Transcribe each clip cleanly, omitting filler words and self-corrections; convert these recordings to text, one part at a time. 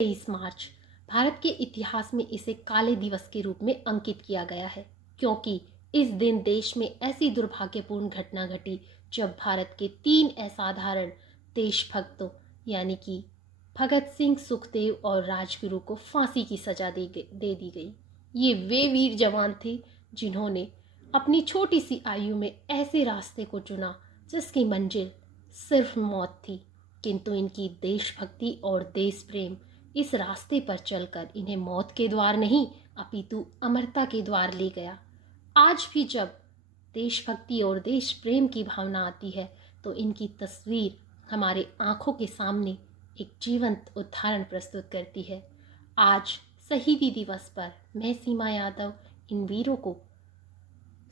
23 मार्च भारत के इतिहास में इसे काले दिवस के रूप में अंकित किया गया है, क्योंकि इस दिन देश में ऐसी दुर्भाग्यपूर्ण घटना घटी जब भारत के 3 असाधारण देशभक्तों यानी कि भगत सिंह, सुखदेव और राजगुरु को फांसी की सजा दे दी गई। ये वे वीर जवान थे जिन्होंने अपनी छोटी सी आयु में ऐसे रास्ते को चुना जिसकी मंजिल सिर्फ मौत थी, किंतु इनकी देशभक्ति और देश प्रेम इस रास्ते पर चलकर इन्हें मौत के द्वार नहीं अपितु अमरता के द्वार ले गया। आज भी जब देशभक्ति और देश प्रेम की भावना आती है तो इनकी तस्वीर हमारे आंखों के सामने एक जीवंत उदाहरण प्रस्तुत करती है। आज शहीदी दिवस पर मैं सीमा यादव इन वीरों को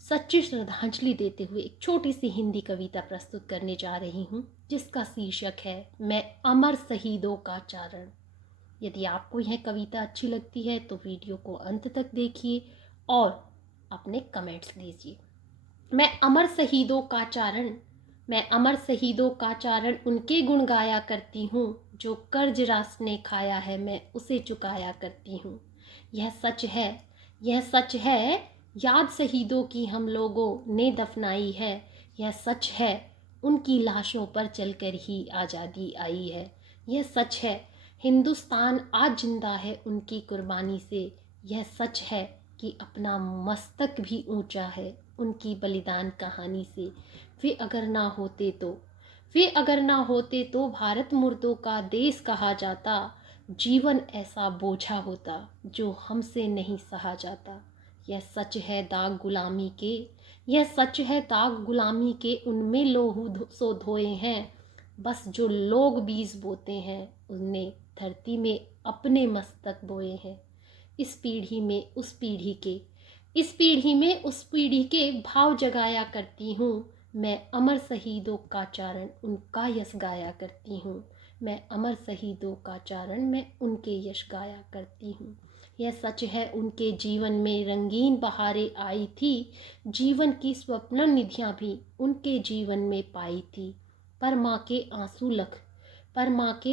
सच्ची श्रद्धांजलि देते हुए एक छोटी सी हिंदी कविता प्रस्तुत करने जा रही हूँ, जिसका शीर्षक है मैं अमर शहीदों का चारण। यदि आपको यह कविता अच्छी लगती है तो वीडियो को अंत तक देखिए और अपने कमेंट्स दीजिए। मैं अमर शहीदों का चारण, मैं अमर शहीदों का चारण उनके गुण गाया करती हूँ, जो कर्ज राष्ट्र ने खाया है मैं उसे चुकाया करती हूँ। यह सच है, यह सच है, याद शहीदों की हम लोगों ने दफनाई है। यह सच है, उनकी लाशों पर चलकर ही आज़ादी आई है। यह सच है, हिंदुस्तान आज जिंदा है उनकी कुर्बानी से। यह सच है कि अपना मस्तक भी ऊंचा है उनकी बलिदान कहानी से। वे अगर ना होते तो भारत मुर्दों का देश कहा जाता। जीवन ऐसा बोझा होता जो हमसे नहीं सहा जाता। यह सच है दाग गुलामी के, यह सच है दाग गुलामी के, उनमें लोहू सो धोए हैं। बस जो लोग बीज बोते हैं उनने धरती में अपने मस्तक बोए हैं। इस पीढ़ी में उस पीढ़ी के, इस पीढ़ी में उस पीढ़ी के भाव जगाया करती हूँ। मैं अमर शहीदों का चारण उनका यश गाया करती हूँ। मैं अमर शहीदों का चारण मैं उनके यश गाया करती हूँ। यह सच है उनके जीवन में रंगीन बहारें आई थी, जीवन की स्वप्न निधियाँ भी उनके जीवन में पाई थी। पर माँ के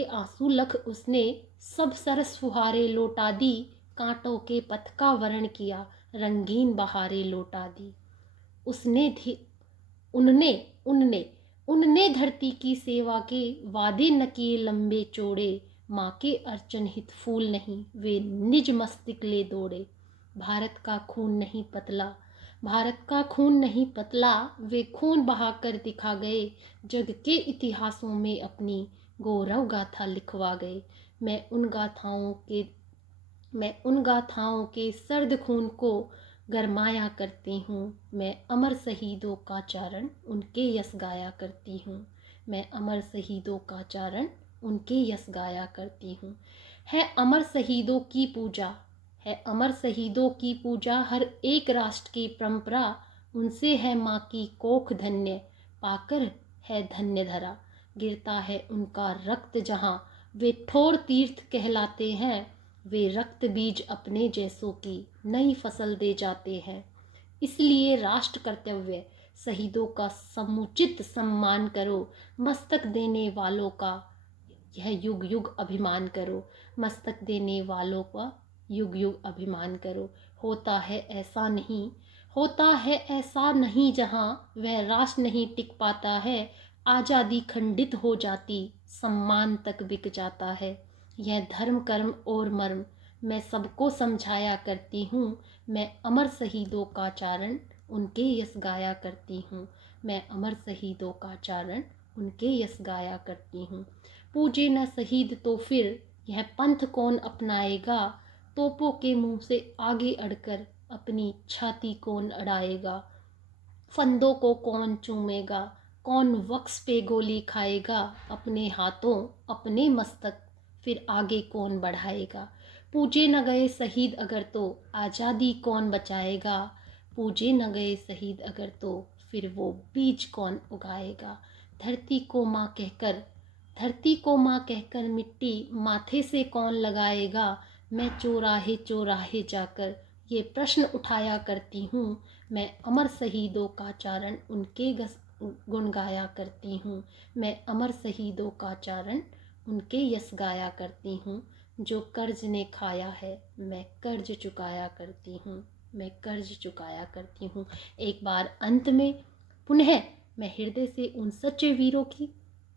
आंसू लख उसने सब सरस फुहारे लौटा दी। कांटों के पथ का वर्ण किया रंगीन बहारें लौटा दी। उनने उनने उनने धरती की सेवा के वादे न किए लंबे चौड़े। माँ के अर्चन हित फूल नहीं वे निज मस्तिष्क ले दौड़े। भारत का खून नहीं पतला, भारत का खून नहीं पतला, वे खून बहाकर दिखा गए। जग के इतिहासों में अपनी गौरव गाथा लिखवा गए। मैं उन गाथाओं के सर्द खून को गरमाया करती हूँ। मैं अमर शहीदों का चारण उनके यश गाया करती हूँ। मैं अमर शहीदों का चारण उनके यश गाया करती हूँ। है अमर शहीदों की पूजा, है अमर शहीदों की पूजा हर एक राष्ट्र की परंपरा। उनसे है माँ की कोख धन्य, पाकर है धन्य धरा। गिरता है उनका रक्त जहाँ वे ठोर तीर्थ कहलाते हैं। वे रक्त बीज अपने जैसों की नई फसल दे जाते हैं। इसलिए राष्ट्र कर्तव्य शहीदों का समुचित सम्मान करो। मस्तक देने वालों का यह युग युग अभिमान करो। मस्तक देने वालों का युग युग अभिमान करो। होता है ऐसा नहीं जहाँ वह राष्ट्र नहीं टिक पाता है। आज़ादी खंडित हो जाती, सम्मान तक बिक जाता है। यह धर्म कर्म और मर्म मैं सबको समझाया करती हूँ। मैं अमर शहीदों का चारण उनके यश गाया करती हूँ। मैं अमर शहीदों का चारण उनके यश गाया करती हूँ। पूजे न शहीद तो फिर यह पंथ कौन अपनाएगा। तोपों के मुंह से आगे अड़कर अपनी छाती कौन अड़ाएगा। फंदों को कौन चूमेगा, कौन वक्स पे गोली खाएगा। अपने हाथों अपने मस्तक फिर आगे कौन बढ़ाएगा। पूजे न गए शहीद अगर तो आज़ादी कौन बचाएगा। पूजे न गए शहीद अगर तो फिर वो बीज कौन उगाएगा। धरती को माँ कहकर मिट्टी माथे से कौन लगाएगा। मैं चौराहे चौराहे जाकर ये प्रश्न उठाया करती हूँ। मैं अमर शहीदों का चारण उनके गुण गाया करती हूँ। मैं अमर शहीदों का चारण उनके यश गाया करती हूँ। जो कर्ज ने खाया है मैं कर्ज चुकाया करती हूँ, मैं कर्ज चुकाया करती हूँ। एक बार अंत में पुनः मैं हृदय से उन सच्चे वीरों की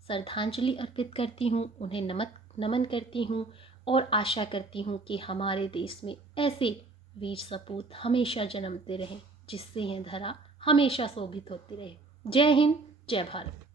श्रद्धांजलि अर्पित करती हूँ, उन्हें नमन करती हूँ और आशा करती हूँ कि हमारे देश में ऐसे वीर सपूत हमेशा जन्मते रहें, जिससे यह धरा हमेशा शोभित होती रहे। जय हिंद, जय भारत।